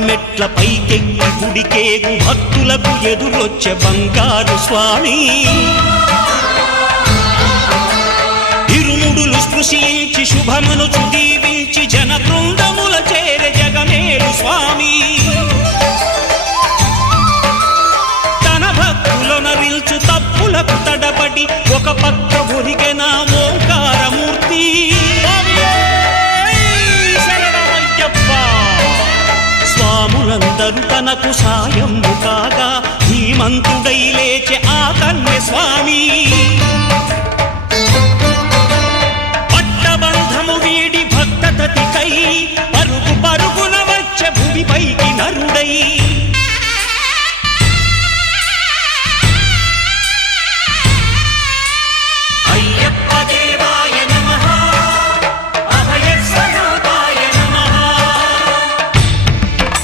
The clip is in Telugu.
మెట్ల పైకెక్కి గుడికేగు భక్తులకు ఎదురొచ్చే బంగారు స్వామి ఇరుముడులు స్పృశించి శుభమనుచు దీవించి జన బృందముల చేరే జగమేలు స్వామి తన భక్తులొనరిల్చు తప్పులకు తడబడి ఒక పక్క ఒరిగెన ఓంకారమూర్తి స్వాములందరూ తనకు సాయము కాగా ధీమంతుడై లేచె ఆ కన్య స్వామి పట్టబంధము వీడి భక్తతతికై పరుగు పరుగున వచ్చే భూమిపైకి నరుడై